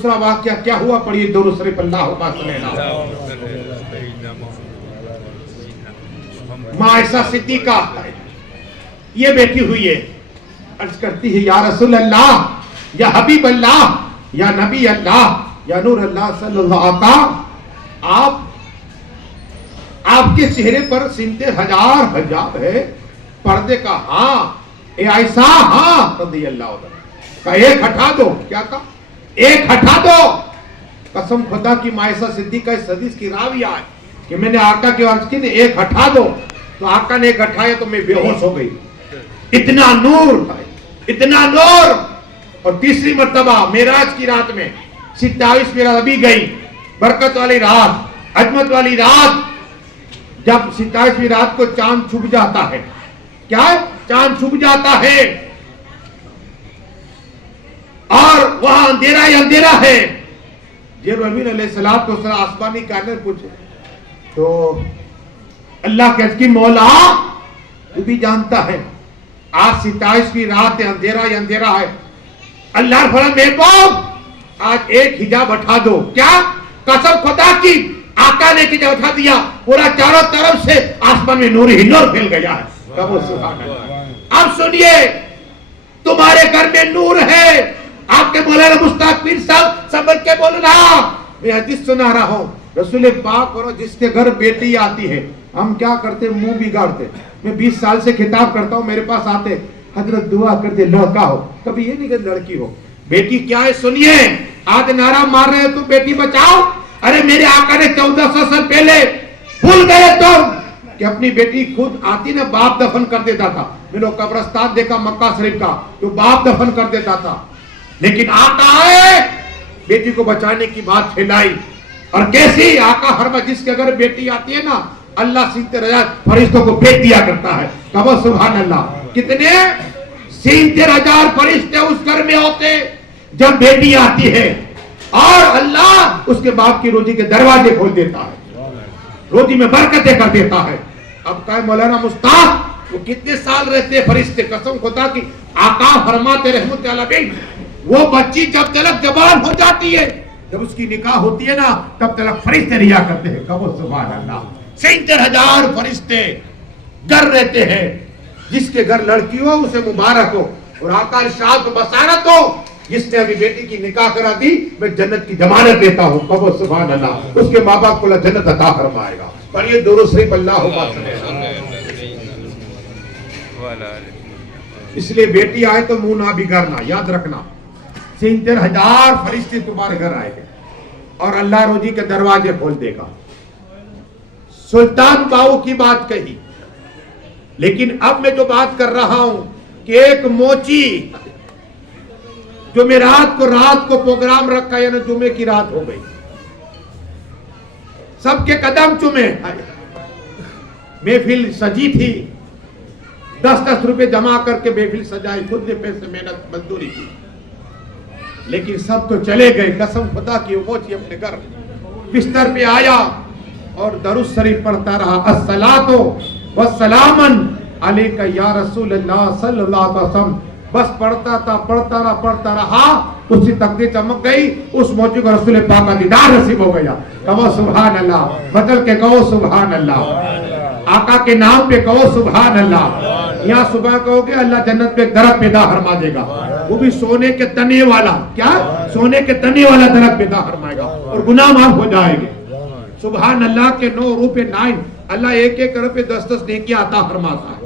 دوسرا واقعہ کیا ہوا پڑھیے درود شریف اللہم صلی اللہ ماں عائشہ صدیقہ یہ بیٹھی ہوئی ہے، عرض کرتی ہے یا رسول اللہ، یا حبیب اللہ، یا نبی اللہ، یا نور اللہ صلی اللہ علیہ وسلم، آپ کے چہرے پر سنتے ہزار حجاب ہے، پردے کا ہاں اے عائشہ ہاں رضی اللہ عنہ کا ایک ہٹا دو، کیا کہا ایک ہٹا دو. قسم خدا کی ماں عائشہ صدیقہ اس حدیث کی راویہ ہے کہ میں نے آقا کے عرض کی نے ایک ہٹا دو، تو آقا نے ایک ہٹایا تو میں بے ہوش ہو گئی، اتنا نور اتنا نور. اور تیسری مرتبہ معراج کی رات میں 27 میرا نبی گئی، برکت والی رات، عظمت والی رات، جب 27ویں رات کو چاند چھپ جاتا ہے، کیا ہے چاند چھپ جاتا ہے اور وہاں اندھیرا ہی اندھیرا ہے. جب امین علیہ السلام آسمانی کائنات پوچھے تو اللہ کے عز کی مولا تو بھی جانتا ہے آج 27ویں رات ہے، اندھیرا ہی اندھیرا ہے. اللہ فرمایا محبوب آج ایک حجاب ہٹا دو. کیا قسم خدا کی آقا نے حجاب ہٹا دیا، پورا چاروں طرف سے آسمان میں نور ہی نور پھیل گیا ہے. سبحان اللہ. اب سنیے تمہارے گھر میں نور ہے. آپ کے مولانا مشتاق پیر صاحب سمجھ کے بول رہا، میں حدیث سنا رہا ہوں رسول پاک اور جس کے گھر بیٹی آتی ہے ہم کیا کرتے منہ بگاڑتے. میں 20 سال سے خطاب کرتا ہوں، میرے پاس آتے حضرت دعا کرتے لڑکا ہو، کبھی یہ نہیں کہ لڑکی ہو. بیٹی کیا ہے سنیے، آج نعرہ مار رہے تو بیٹی بچاؤ. ارے میرے آقا نے 1400 سال پہلے بھول گئے تم کہ اپنی بیٹی خود آتی نا باپ دفن کر دیتا تھا. میں نے قبرستان دیکھا مکہ شریف کا تو باپ دفن کر دیتا تھا، لیکن آقا آئے بیٹی کو بچانے کی بات پھیلائی. اور کیسی آقا ہر وقت جس کے اگر بیٹی آتی ہے نا اللہ 70,000 فرشتوں کو بھیج دیا کرتا ہے. کہو سبحان اللہ. کتنے 70,000 فرشتے اس گھر میں ہوتے جب بیٹی آتی ہے، اور اللہ اس کے باپ کی روزی کے دروازے کھول دیتا ہے، روزی میں برکتیں کر دیتا ہے. اب کہا مولانا مشتاق وہ کتنے سال رہتے ہیں فرشتے؟ قسم خدا کی آقا فرماتے رحمت اللہ علیہ وہ بچی جب تلک جوان ہو جاتی ہے، جب اس کی نکاح ہوتی ہے نا تب تلک فرشتے ریا کرتے ہیں. کہو سبحان اللہ. 70,000 فرشتے گھر رہتے ہیں. جس کے گھر لڑکی ہو اسے مبارک ہو، اور آقا ارشاد و بصارت ہو جس نے ابھی بیٹی کی نکاح کرا دی میں جنت کی ضمانت دیتا ہوں. کہو سبحان اللہ. اس کے ماں باپ کو اللہ جنت عطا فرمائے گا. پڑھیے درود شریف اللہم صلی اللہ. اس لیے بیٹی آئے تو منہ نہ بگڑنا، یاد رکھنا. 70,000 فرشتے تمہارے گھر آئے گے اور اللہ روزی کے دروازے کھول دے گا. سلطان باؤ کی بات کہی، لیکن اب میں جو بات کر رہا ہوں کہ ایک موچی جو میں رات کو پروگرام رکھا یعنی جمعے کی رات ہو گئی، سب کے قدم چومے، محفل سجی تھی، 10 روپے جمع کر کے محفل سجائی، خود نے پیسے محنت مزدوری کی، لیکن سب تو چلے گئے. قسم خدا کی وہ موچی اپنے گھر بستر پہ آیا اور درود شریف پڑھتا رہا، الصلاۃ والسلام علیک یا رسول اللہ صلی اللہ علیہ وسلم. بس پڑھتا رہا اس کی تقدیر چمک گئی، اس موچی کو رسول پاک کا دیدار نصیب ہو گیا. کہو سبحان اللہ. بدل کے کہو سبحان اللہ. آقا کے نام پہ کہو سبحان اللہ. یہاں صبح کہو گے اللہ جنت پہ ایک درخت پیدا فرما دے گا، وہ بھی سونے کے تنے والا. کیا سونے کے تنے والا درخت پیدا فرمائے گا اور گناہ معاف ہو جائے گے. سبحان اللہ کے 9 روپے 9 اللہ ایک روپے 10 نیکیاں عطا فرماتا ہے.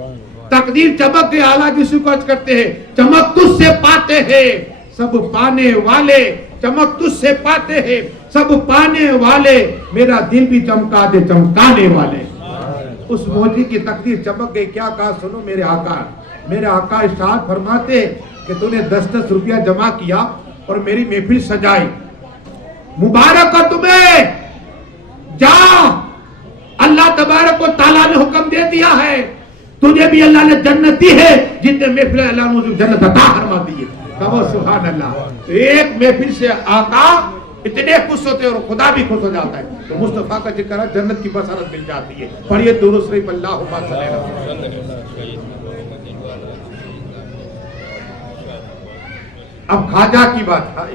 تقدیر چمک کے اعلیٰ جسے کو عرض کرتے ہیں چمک تجھ سے پاتے ہیں سب پانے والے، چمک تجھ سے پاتے ہیں سب پانے والے، میرا دل بھی چمکا دے چمکانے والے. اس موجی کی تقدیر چمک گئی. کیا کہا سنو میرے آقا ارشاد فرماتے کہ تو نے 10 روپیہ جمع کیا اور میری محفل سجائی، مبارک ہو تمہیں، جا اللہ تبارک و تعالیٰ نے حکم دے دیا ہے، تجھے بھی اللہ نے جنت دی ہے جتنے محفل اللہ نے جنت عطا فرما دی ہے. کہو سبحان اللہ. ایک محفل سے آقا اتنے خوش ہوتے ہیں اور خدا بھی خوش ہو جاتا ہے. تو مصطفیٰ کا ذکر ہے جنت کی بشارت مل جاتی ہے. پڑھیے درود شریف اللہم صلی اللہ. اب خواجہ کی بات ہے.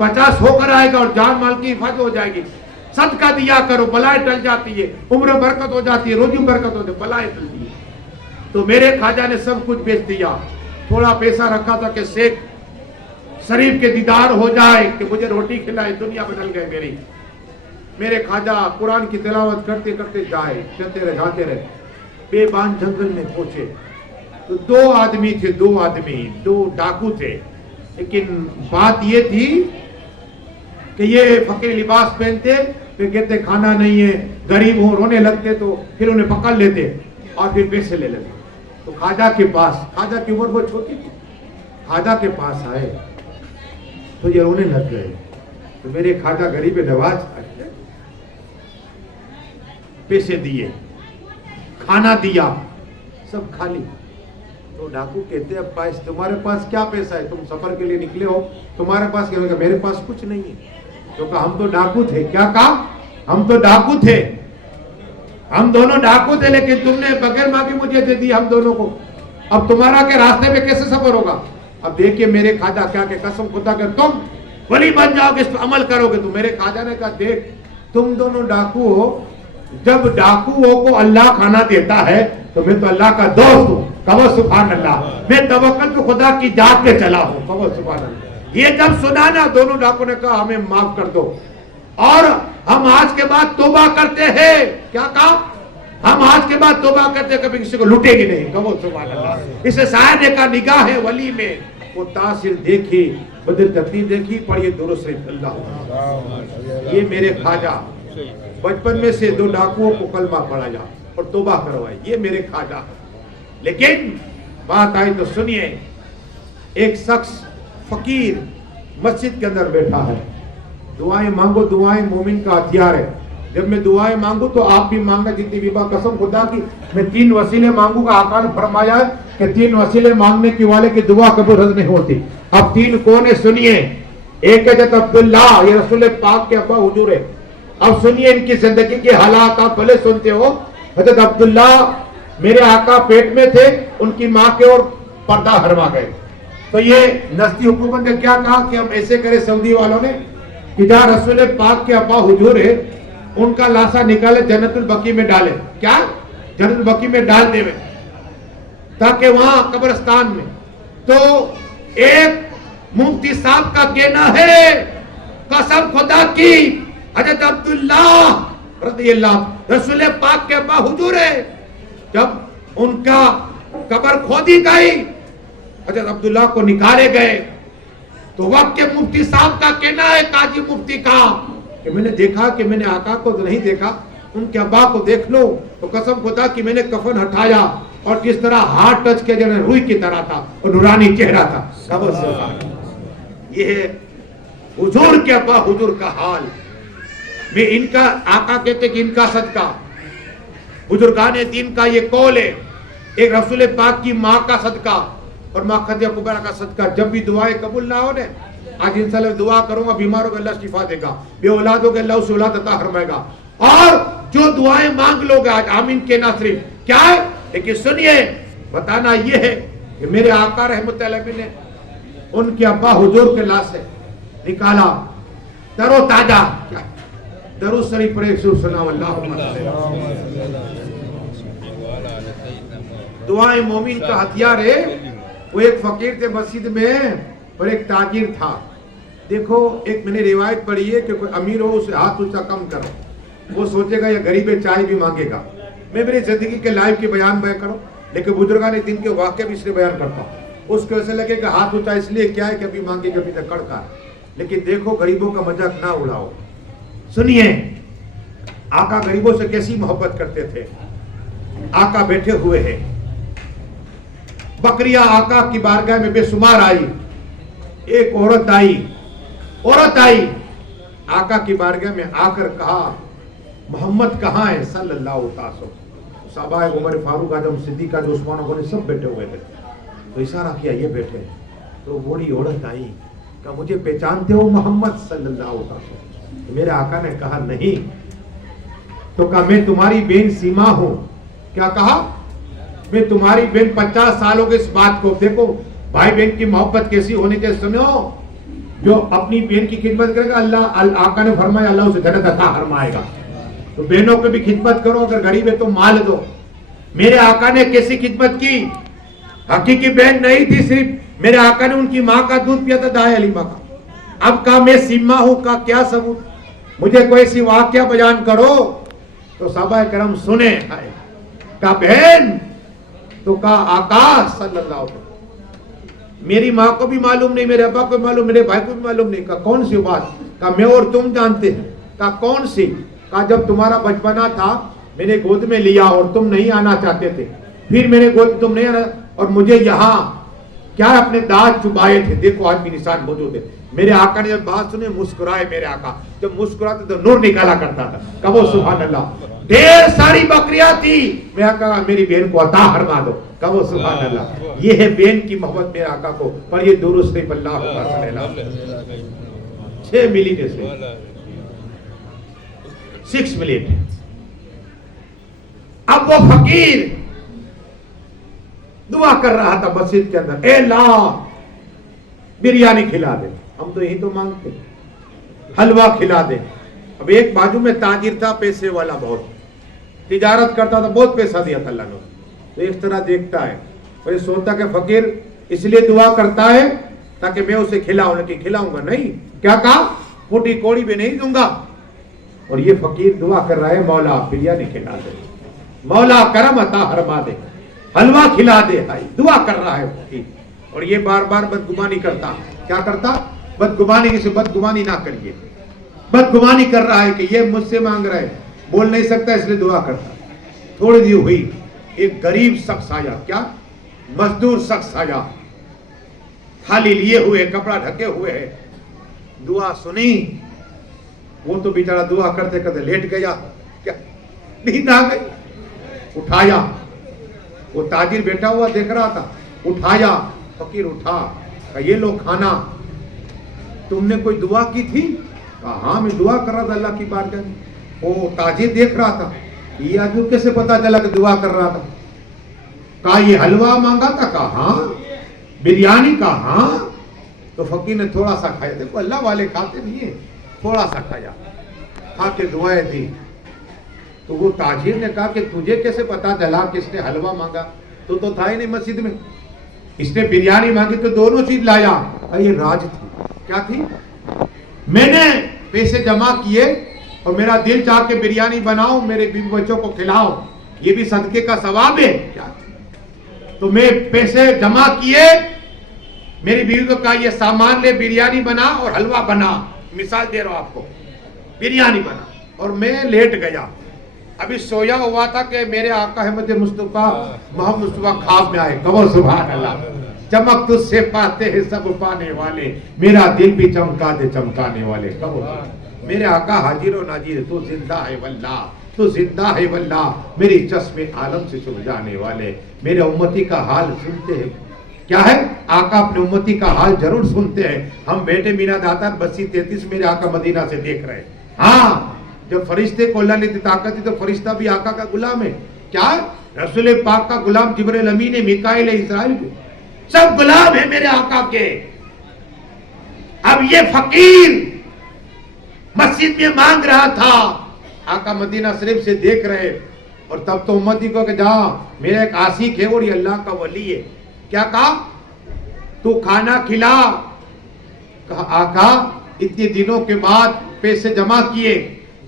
50 ہو کر آئے گا اور جان مال کی حفاظت ہو جائے گی. صدقہ دیا کرو, بلائیں ٹل جاتی ہے, عمر برکت ہو جاتی ہے, روزی برکت ہوتی ہے, بلائیں ٹلتی ہے. تو میرے خواجہ نے سب کچھ بیچ دیا. تھوڑا پیسہ رکھا تھا کہ شیخ شریف کے دیدار ہو جائے, کہ مجھے روٹی کھلائے. دنیا بدل گئے میری. میرے خواجہ قرآن کی تلاوت کرتے کرتے جاتے رہے. بے بان جنگل میں پہنچے تو 2 آدمی تھے, 2 ڈاکو تھے. لیکن بات یہ تھی کہ یہ فقیر لباس پہنتے, پھر کہتے کھانا نہیں ہے, غریب ہوں, رونے لگتے تو پھر انہیں پکڑ لیتے اور پھر پیسے لے لیتے. تو خواجہ کے پاس, خواجہ کی عمر بہت چھوٹی تھی, خواجہ کے پاس آئے تو یہ رونے لگ گئے. تو میرے خواجہ غریب نواز پیسے دیے, کھانا دیا, سب کھا لی. تو ڈاکو کہتے اب پاس تمہارے پاس کیا پیسہ ہے, تم سفر کے لیے نکلے ہو, تمہارے پاس کیا ہوگا؟ میرے پاس کچھ نہیں ہے. تو کہا ہم تو ڈاکو تھے. کیا کہا؟ ہم تو ڈاکو تھے, ہم دونوں ڈاکو تھے, لیکن تم نے بغیر مانگے مجھے دے دی ہم دونوں کو. اب تمہارا کے راستے میں کیسے سفر ہوگا؟ اب دیکھیے میرے خواجہ کیا کہ قسم خدا کہ تم ولی بن جاؤ گے, اس پر عمل کرو گے. تو میرے خواجہ نے کہا دیکھ تم دونوں ڈاکو ہو, جب ڈاکوؤں کو اللہ کھانا دیتا ہے تو میں تو اللہ کا دوست ہوں. کہو سبحان اللہ. میں توکل تو خدا کی ذات پہ چلا ہوں. کہو سبحان اللہ. یہ جب سنا نا, دونوں ڈاکو نے کہا ہمیں معاف کر دو, اور ہم آج کے بعد توبہ کرتے ہیں. کیا کہا؟ ہم آج کے بعد توبہ کرتے ہیں, کبھی کسی کو لوٹے گی نہیں. کہو سبحان اللہ. اسے شاید نے کہا نگاہ ہے ولی میں وہ تاثر دیکھی, بدل تقدیر دیکھی. پڑھیے درود شریف. اللہ یہ میرے خواجہ بچپن میں سے 2 ڈاکوؤں کو کلمہ پڑھایا اور توبہ کروائی. یہ میرے خواجہ. لیکن بات آئی تو سنیے, ایک شخص فقیر مسجد کے اندر بیٹھا ہے. دعائیں مانگو, دعائیں مومن کا ہتھیار ہے. جب میں دعائیں مانگوں تو آپ بھی مانگنا جتنی بھی. قسم خدا کی میں 3 وسیلے مانگوں گا. آقا نے فرمایا ہے کہ 3 وسیلے مانگنے کی والے کی دعا کبھی رد نہیں ہوتی. اب 3 کون ہے سنیے. ایک ہے حضرت عبداللہ, یہ رسول پاک کے ابا حضور ہے. اب سنیے ان کی زندگی کے حالات آپ بھلے سنتے ہو. حضرت عبداللہ میرے آقا پیٹ میں تھے, ان کی ماں کے اور پردہ ہرما گئے. تو یہ نزدی حکومت نے کیا کہا کہ ہم ایسے کرے, سعودی والوں نے, کہ جہاں رسول پاک کے ابا حضور ہے ان کا لاشا نکالے جنت البقیع میں ڈالے. کیا جنت البقیع میں ڈال دے, تاکہ وہاں قبرستان میں. تو ایک مفتی صاحب کا کہنا ہے قسم خدا کی حضرت عبداللہ رضی اللہ رسول پاک کے ابا حضور ہے, جب ان کا قبر کھودی گئی حضرت عبداللہ کو نکالے گئے تو وقت کے مفتی صاحب کا کہنا ہے, قاضی مفتی کا, کہ میں نے دیکھا کہ میں نے آقا کو تو نہیں دیکھا, ان کے ابا کو دیکھ لو. تو قسم خدا کہ میں نے کفن ہٹایا اور جس طرح ہاتھ ٹچ کے جنہیں روئی کی طرح تھا اور نورانی چہرہ تھا. یہ ہے حضور کے ابا حضور کا حال. میں ان کا آقا کہتے کہ ان کا صدقہ, بزرگان دین کا یہ قول ہے, ایک رسول پاک کی ماں کا صدقہ اور ماں خدیجہ کبریٰ کا صدقہ. جب بھی دعائیں قبول نہ ہو نے, آج انشاءاللہ دعا کروں گا, بیماروں کو اللہ شفا دے گا, بے اولادوں کو اللہ اسے اولاد عطا فرمائے گا, اور جو دعائیں مانگ لو گے آج آمین کہنا صرف کیا ہے. لیکن سنیے بتانا یہ ہے کہ میرے آقا رحمت اللہ علیہ نے ان کے ابا حضور کے لاش سے نکالا تر و تازہ. کیا درود شریف پڑھے سلام اللہ. دعائیں مومن کا ہتھیار ہے. وہ ایک فقیر تھے مسجد میں اور ایک تاجر تھا. دیکھو ایک میں نے روایت پڑھی ہے کہ کوئی امیر ہو اسے ہاتھ اونچا کم کرو, وہ سوچے گا یہ غریب ہے چائے بھی مانگے گا. میں میری زندگی کے لائف کے بیان کروں, لیکن بزرگان دین کے واقعہ بھی اس لیے بیان کرتا ہوں. اس کو ایسے لگے کہ ہاتھ اونچا اس لیے کیا ہے کہ ابھی مانگے کبھی تک کڑکا. لیکن دیکھو غریبوں کا مذاق نہ اڑاؤ. سنیے آقا غریبوں سے کیسی محبت کرتے تھے. آقا بیٹھے ہوئے ہیں, بکریاں آقا کی بارگاہ میں بے شمار آئی. ایک عورت آئی آقا کی بارگاہ میں آ کر کہا محمد کہاں ہے صلی اللہ علیہ وسلم. صحابہ عمر فاروق اعظم صدیقہ جو عثمان غنی سب بیٹھے ہوئے تھے. تو اشارہ کیا یہ بیٹھے. تو بوڑھی عورت آئی, کہا مجھے پہچانتے ہو محمد صلی اللہ علیہ وسلم. میرے آقا نے کہا نہیں. تو کہا میں تمہاری بہن سیما ہوں. کیا کہا؟ میں تمہاری بہن. 50 سال ہو گئے اس بات کو. دیکھو بھائی بہن کی محبت کیسی ہونی چاہیے. سنو جو اپنی بہن کی خدمت کرے گا اللہ آقا نے فرمایا اللہ اسے جنت عطا فرمائے گا. تو بہنوں کو بھی خدمت کرو, اگر غریب ہے تو مال دو. میرے آقا نے کیسی خدمت کی, حقیقی بہن نہیں تھی, صرف میرے آقا نے ان کی ماں کا دودھ پیا تھا, دائیں حلیمہ کا. اب کہا میں سیما ہوں, کا کیا ثبوت, مجھے کوئی سی واقعہ بیان کرو. تو صحابہ کرام سنے, کہا بہن, تو کہا آقا صلی اللہ علیہ وسلم میری ماں کو بھی معلوم نہیں, میرے ابا کو بھی معلوم, میرے بھائی کو بھی معلوم نہیں. کہا کون سی بات, کہا میں اور تم جانتے ہیں. کہا کون سی, کہا جب تمہارا بچپنا تھا میں نے گود میں لیا اور تم نہیں آنا چاہتے تھے, پھر میرے گود تم نہیں آنا, اور مجھے یہاں کیا اپنے دانت چبائے تھے. دیکھو آج بھی نشان موجود ہے. میرے آقا نے جب بات سنی مسکرائے. میرے آقا جب مسکراتے تو نور نکالا کرتا تھا. کہو سبحان اللہ. ڈھیر ساری بکریاں تھی, میں کہا میری بہن کو عطا فرما دو. کہو سبحان اللہ. یہ ہے بہن کی محبت میرے آقا کو. پر یہ درود شریف اللہ صلی اللہ علیہ وسلم 6 منٹ سے 6 منٹ. اب وہ فقیر دعا کر رہا تھا مسجد کے اندر, اے اللہ بریانی کھلا دے. ہم تو یہی تو مانگتے, حلوہ کھلا دے. اب ایک بازو میں تاجر تھا, پیسے والا, بہت تجارت کرتا تھا, بہت پیسہ دیا تھا اللہ نے. تو اس طرح دیکھتا ہے, اور یہ سوچتا کہ فقیر اس لیے دعا کرتا ہے تاکہ میں اسے کھلاؤں, لیکن کھلاؤں گا نہیں. کیا کہا, پھوٹی کوڑی بھی نہیں دوں گا. اور یہ فقیر دعا کر رہا ہے مولا بریانی کھلا دے, مولا کرم عطا فرما دے, حلوہ کھلا دے. دعا کر رہا ہے فقیر. اور یہ بار بار بدگمانی کرتا. کیا کرتا, بدگمانی. کسی بدگمانی نہ کریے. بدگمانی کر رہا ہے کہ یہ مجھ سے مانگ رہا ہے, بول نہیں سکتا اس لیے دعا کرتا. تھوڑی دیر ہوئی, ایک غریب شخص آیا, کیا مزدور شخص آیا, تھالی لیے ہوئے, کپڑا ڈھکے ہوئے ہے. دعا سنی, وہ تو بیچارہ دعا کرتے کرتے لیٹ گیا. کیا نیند آ گئی, اٹھایا. وہ تاجر بیٹھا ہوا دیکھ رہا تھا, اٹھایا. فقیر اٹھا, کہا یہ لو کھانا. تم نے کوئی دعا کی تھی؟ کہا ہاں میں دعا کر رہا تھا اللہ کی بارگاہ میں. وہ تاجر دیکھ رہا تھا, یہ آدمی کیسے پتا چلا کہ دعا کر رہا تھا. کہا یہ حلوہ مانگا تھا؟ کہا ہاں. بریانی؟ کہا ہاں. تو فقیر نے تھوڑا سا کھایا. دیکھو اللہ والے کھاتے نہیں ہیں, تھوڑا سا کھایا, کھا کے دعائیں دی. تو وہ تاجر نے کہا کہ تجھے کیسے پتا چلا کہ اس نے حلوہ مانگا, تو تھا ہی نہیں مسجد میں. اس نے بریانی مانگی تو دونوں چیز لایا. یہ راج تھی. کیا تھی, میں نے پیسے جمع کیے اور میرا دل چاہ کے بریانی بناؤ, میرے بیوی بچوں کو کھلاؤ, یہ بھی صدقے کا ثواب ہے. کیا تو میں پیسے جمع کیے, میری بیوی کو کہا یہ سامان لے, بریانی بنا اور حلوہ بنا. مثال دے رہا ہوں آپ کو, بریانی بنا. اور میں لیٹ گیا, ابھی سویا ہوا تھا کہ میرے آقا احمد مصطفیٰ محمد مصطفیٰ خواب میں آئے. کہو سبحان اللہ. چمک تجھ سے پاتے ہیں سب پانے والے, میرا دل بھی چمکا دے چمکانے والے. کہو میرے آقا حاضر و ناظر, تو زندہ ہے واللہ, تو زندہ ہے واللہ, میری چشم عالم سے چھپ جانے والے, میرے امتی کا حال سنتے ہیں. کیا ہے, آقا اپنے امتی کا حال ضرور سنتے ہیں. ہم بیٹے مینا داتا 32-33 میرے آقا مدینہ سے دیکھ رہے. ہاں جب فرشتے کو اللہ نے طاقت دی تو فرشتہ بھی آقا کا غلام ہے. کیا رسول پاک کا غلام جبرائیل امین ہے, میکائیل ہے, اسرائیل ہے, سب غلام ہیں میرے آقا کے. اب یہ فقیر مسجد میں مانگ رہا تھا, آقا مدینہ شریف سے دیکھ رہے. اور تب تو امتی کو کہ جا میرا ایک عاشق ہے اور یہ اللہ کا ولی ہے. کیا کہا, تو کھانا کھلا. کہا آقا اتنے دنوں کے بعد پیسے جمع کیے,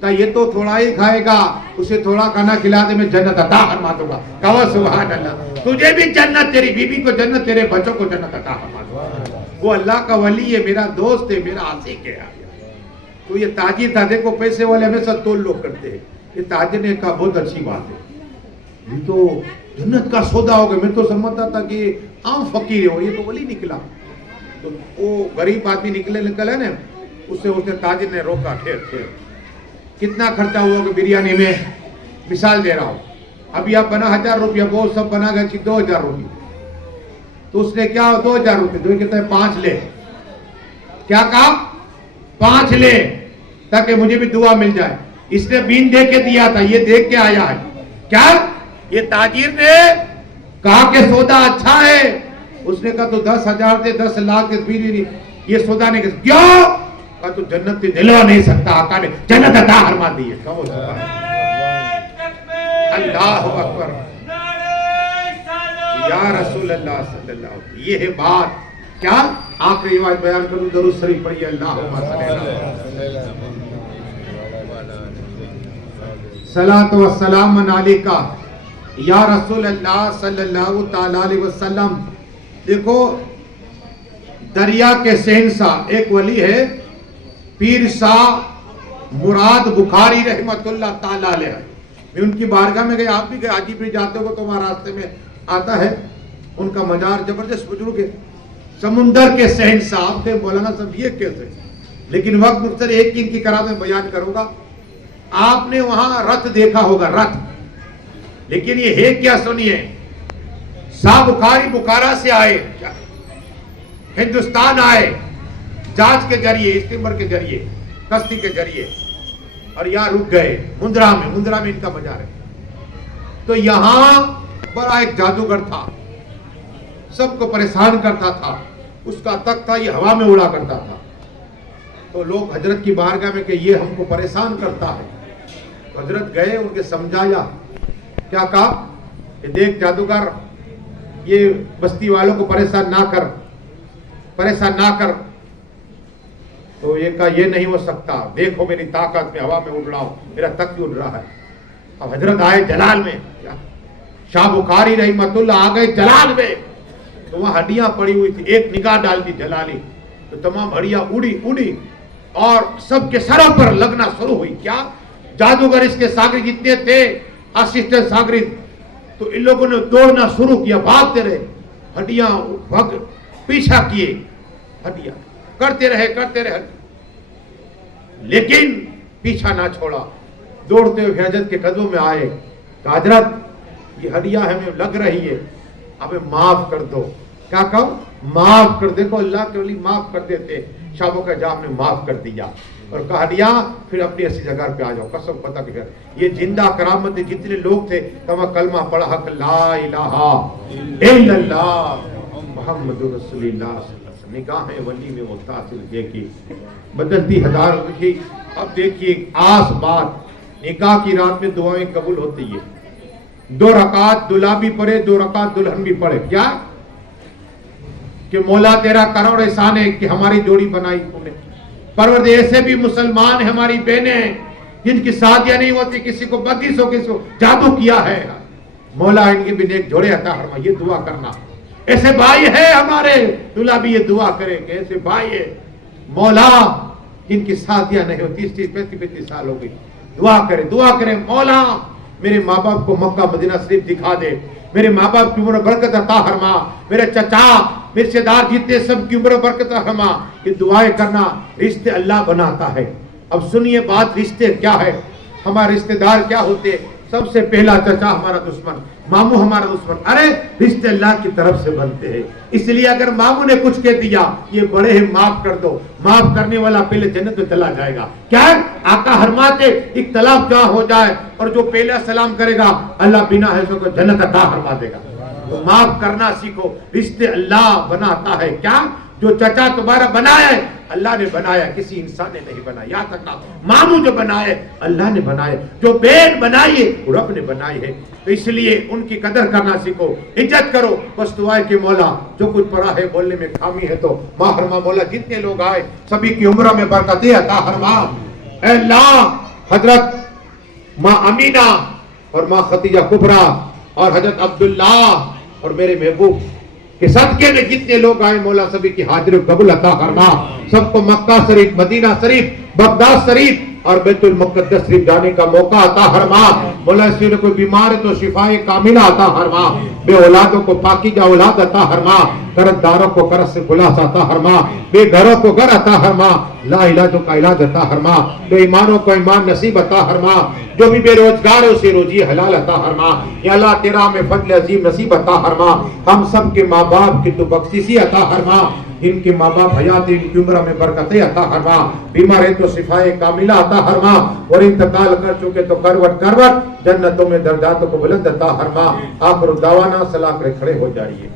کہا یہ تو تھوڑا ہی کھائے گا, اسے تھوڑا کھانا کھلا دے, میں جنت عطا فرما دوں گا. کہو سبحان اللہ. تجھے بھی جنت, تیری بیوی کو جنت, تیرے بچوں کو جنت عطا فرما دوں گا. وہ اللہ کا ولی ہے, میرا دوست ہے, میرا عاشق ہے. تو یہ تاجر تھا. دیکھو پیسے والے ہمیشہ تول لوگ کرتے ہیں. یہ تاجر نے کہا بہت اچھی بات ہے, یہ تو جنت کا سودا ہو گیا. میں تو سمجھتا تھا کہ عام فقیر ہو, یہ تو ولی نکلا. تو وہ غریب آدمی نکل ہے نا, اس نے تاجر نے روکا. ٹھیر کتنا خرچہ ہوا کہ بریانی میں, مثال دے رہا ہوں, ابھی آپ بنا 1000 روپیہ, وہ سب بنا گیا 2000 روپیہ. تو اس نے کیا 2000 روپیہ, تو کہتا ہے 5 لے. کیا کہا 5 لے تاکہ مجھے بھی دعا مل جائے. اس نے بین دے کے دیا تھا, یہ دیکھ کے آیا ہے. کیا یہ تاجر نے کہا کہ سودا اچھا ہے. اس نے کہا تو 10,000 دے, 10 لاکھ دے, یہ سودا نہیں کر کیوں؟ کہا تو جنت دلوا نہیں سکتا، آقا نے جنت عطا فرما دی ہے. کہو سبحان اللہ اکبر یا رسول اللہ صلی اللہ علیہ وسلم. یہ ہے بات. کیا آخری بات بیان کروں؟ درود شریف پڑھیے. اللہم صلی اللہ صلاۃ و سلام علیکہ یا رسول اللہ صلی اللہ تعالی علیہ وسلم. دیکھو دریا کے شہنشاہ ایک ولی ہے پیر شاہ مراد بخاری رحمت اللہ تعالی علیہ. میں ان کی بارگاہ میں گیا، آپ بھی گئے، حاجی بھی جاتے ہو تو وہاں راستے میں آتا ہے. ان کا مزار زبردست بزرگ ہے، سمندر کے شہنشاہ. آپ کے مولانا صاحب یہ کیسے؟ لیکن وقت مختصر ایک ان کی کرا میں بیان کروں گا. آپ نے وہاں رتھ دیکھا ہوگا، رتھ. لیکن یہ ہے کیا سنیے. شاہ بخاری بخارا سے آئے، ہندوستان آئے جہاز کے ذریعے، اسٹیمر کے ذریعے، کشتی کے ذریعے، اور یہاں رک گئے مندرا میں ان کا مزار ہے. تو یہاں بڑا ایک جادوگر تھا، سب کو پریشان کرتا تھا. اس کا تخت تھا، یہ ہوا میں اڑا کرتا تھا. تو لوگ حضرت کی بارگاہ میں کہ یہ ہم کو پریشان کرتا ہے. حضرت گئے، ان کے سمجھایا. کیا کہا کہ دیکھ جادوگر، یہ بستی والوں کو پریشان نہ کر. تو یہ کہا یہ نہیں ہو سکتا، دیکھو میری طاقت، میں ہوا میں اڑ رہا ہوں، میرا تخت اڑ رہا ہے. اب حضرت آئے جلال میں، شاہ بخاری رحمت اللہ آ گئے جلال میں. تو وہاں ہڈیاں پڑی ہوئی تھی، ایک نگاہ ڈال دی جلالی تو تمام ہڈیاں اڑی اور سب کے سروں پر لگنا شروع ہوئی. کیا جادوگر اس کے شاگرد جتنے تھے، اسسٹنٹ شاگرد، تو ان لوگوں نے دوڑنا شروع کیا، بھاگتے رہے، ہڈیاں پیچھا کیے، ہڈیاں کرتے رہے لیکن پیچھا نہ چھوڑا. دوڑتے ہوئے حضرت کے قدموں میں آئے. حضرت یہ ہڈیاں ہمیں لگ رہی ہے، ہمیں معاف کر دو. کیا کہو؟ معاف کر دے. کو اللہ کے ولی معاف کر دیتے. شابوں کا جام نے معاف کر دیا اور کہا ہڈیاں پھر اپنی ایسی جگہ پہ آ جاؤ. قسم پتہ کہ یہ زندہ کرامت جتنے لوگ تھے تمام کلمہ پڑھا حق لا الہ الا اللہ محمد رسول اللہ. نگاہیں ولی میں وہ تاثر دیکھی، بدلتی ہزار دیکھی. اب دیکھیے آس بات، نکاح کی رات میں دعائیں قبول ہوتی ہے. 2 رکعت دلہا بھی پڑھے، 2 رکعت دلہن بھی پڑھے. کیا کہ مولا تیرا کروڑ احسان ہے کہ ہماری جوڑی بنائی تم نے. پروردگار ایسے بھی مسلمان ہیں، ہماری بہنیں ہیں جن کی شادیاں نہیں ہوتی، کسی کو بدیس ہو، کسی کو جادو کیا ہے. مولا ان کی بھی نیک جوڑے عطا فرما. یہ دعا کرنا. ایسے بھائی ہیں ہمارے، دلہا بھی یہ دعا کرے کہ ایسے بھائی ہیں مولا جن کی شادیاں نہیں ہوتی، 30 35 سال ہو گئی، دعا کرے مولا میرے ماں باپ کو مکہ مدینہ شریف دکھا دے، میرے ماں باپ کی عمر برکت عطا فرما، میرے چچا میرے رشتے دار جتنے سب کی عمر برکت عطا فرما. یہ دعائیں کرنا رشتے اللہ بناتا ہے. اب سنیے بات، رشتے کیا ہے، ہمارے رشتے دار کیا ہوتے. سب سے پہلا چچا ہمارا دشمن، ماموں ہمارا دشمن. ارے رشتے اللہ کی طرف سے بنتے ہیں. اس لیے اگر ماموں نے کچھ کہہ دیا، یہ بڑے ہیں معاف کر دو، معاف کرنے والا پہلے جنت میں چلا جائے گا. کیا ہے آقا فرماتے اختلاف جہاں ہو جائے اور جو پہلا سلام کرے گا اللہ بنا حیثیت کو جنت عطا فرما دے گا. تو معاف کرنا سیکھو. رشتے اللہ بناتا ہے. کیا جو چچا تمہارا بنایا ہے اللہ نے بنایا، کسی انسان نے نہیں بنایا. یاد رکھنا، ماموں جو بنائے اللہ نے بنائے، جو بہن بنائی ہے وہ رب نے بنائی ہے. تو اس لیے ان کی قدر کرنا سیکھو، عزت کرو. بس دعائے کہ مولا جو کچھ پڑھا ہے بولنے میں خامی ہے تو ماں فرما. مولا جتنے لوگ آئے سبھی کی عمرہ میں برکتیں عطا فرما. اے اللہ حضرت ماں امینہ اور ماں خدیجہ کبریٰ اور حضرت عبداللہ اور میرے محبوب کہ صدقے میں جتنے لوگ آئے مولا سبھی کی حاضری قبول عطا فرما. سب کو مکہ شریف، مدینہ شریف، بغداد شریف اور بیت المقدس شریف جانے کا موقع عطا فرما. مولا اس میں کوئی بیمار ہے تو شفائے کاملہ عطا فرما. بے اولادوں کو پاکیزہ اولاد عطا فرما. قرض داروں کو قرض سے خلاص عطا فرما. بے گھروں کو گھر عطا فرما. لا علاجوں کا علاج عطا فرما. بے ایمانوں کو ایمان نصیب عطا فرما. جو بھی بے روزگار ہے اسے روزی حلال عطا فرما. یا اللہ تیرا ہمیں فضل عظیم نصیب عطا فرما. ہم سب کے ماں باپ کی تو بخششی عطا فرما. ان کے ماں باپ حیات ان کی عمر میں برکتیں عطا فرما. بیمار ہے تو شفائے کاملہ عطا فرما. اور انتقال کر چکے تو کروٹ جنتوں میں درجاتوں کو بلند عطا فرما. آخر دعوانا صلاح کرے کھڑے ہو جائیے.